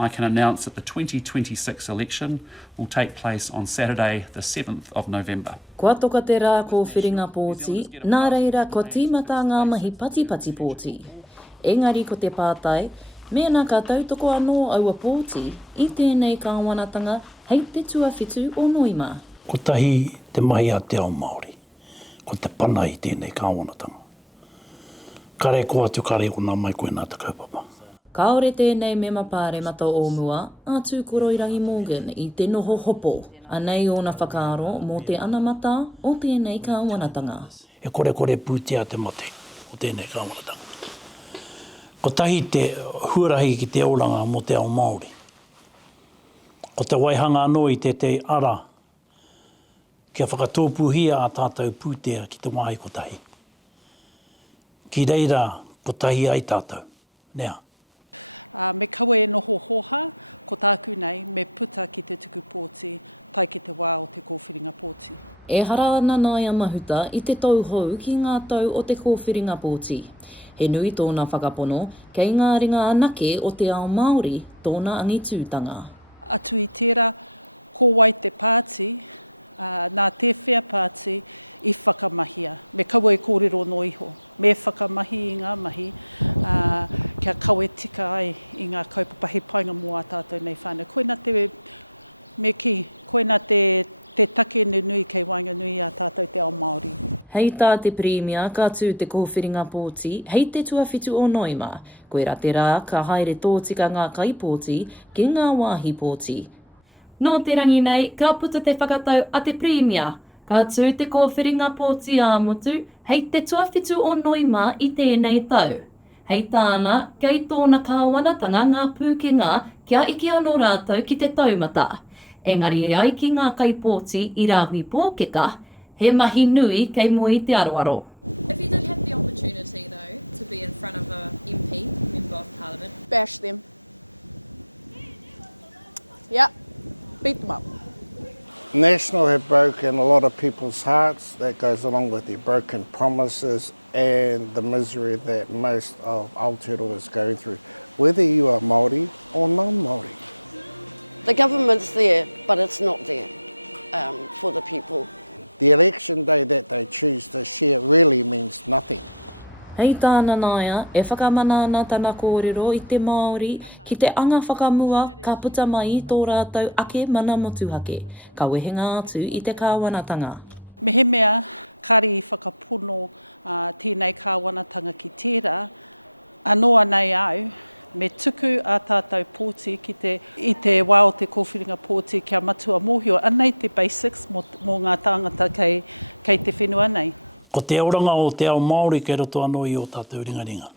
I can announce that the 2026 election will take place on Saturday, the 7th of November. Kua toka te rā ko whiringa pōti, nā reira ko tīmata ngā mahi pati pōti. Engari ko te pātai, mēnā ka tautoko anō aua pōti i tēnei kāwanatanga hei te tuawhitu o Noima. Ko tahi te mahi a te ao Māori, ko te pana i tēnei kāwanatanga. Kare ko atu kare o nā mai koe nā te kaupapa. Kaore tēnei me mapare mata o mua, a Tukoroirangi Morgan i te noho hopo, anei o na whakaaro mō te anamata o tēnei kāwanatanga. E kore pūtea te mate o tēnei kāwanatanga. Ko tahi te huarahi ki te oranga mō te ao Māori. Ko te waihanga anō i te ara, kia whakatōpuhia a tātou pūtea ki te wāhi ko tahi. Ki reira ko tahi ai tātou. Nea. E hara Nanaia Mahuta i te tauhou ki ngā tau o te kōwhiringa pōti. He nui tōna whakapono kei ngā ringa anake o te ao Māori tōna angitūtanga. Hei tā te Premier ka tū te kōwhiringa pōti, hei te tuawhitu o Noima, koe rā te rā ka haere tōtika ngā kaipōti ki ngā wāhi pōti. Nō te rangi nei, ka puta te whakatau a te Premier, ka tū te kōwhiringa pōti ā-motu, hei te tuawhitu o Noima i tēnei tau. Hei tāna, kei tōna kāwanatanga ngā pūkenga kia iki anō rātou ki te taumata. Engari ai ki ngā kaipōti i rāhui pōkeka, he mahi nui kei mua i te aroaro. Hei tā Nanaia, e whakamanana tana kōrero i te Māori ki te anga whakamua ka puta mai tō rātou ake mana motuhake, ka wehenga atu i te kāwanatanga. Ko te oranga o te ao Māori kei roto anō i o tātou ringaringa.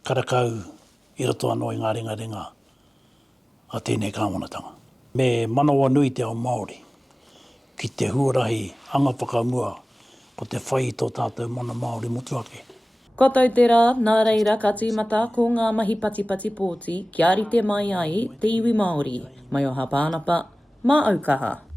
Karakau i roto anō i ngā ringaringa a tēnei kāwanatanga. Me manawa nui te ao Māori ki te huarahi anga whakamua ko te whai tō tātou mana Māori motuake. Ko tau te rā, nā reira ka tīmata ko ngā mahi pati pōti, kia rite mai ai te iwi Māori. Mai o hapānapa, mā Aukaha.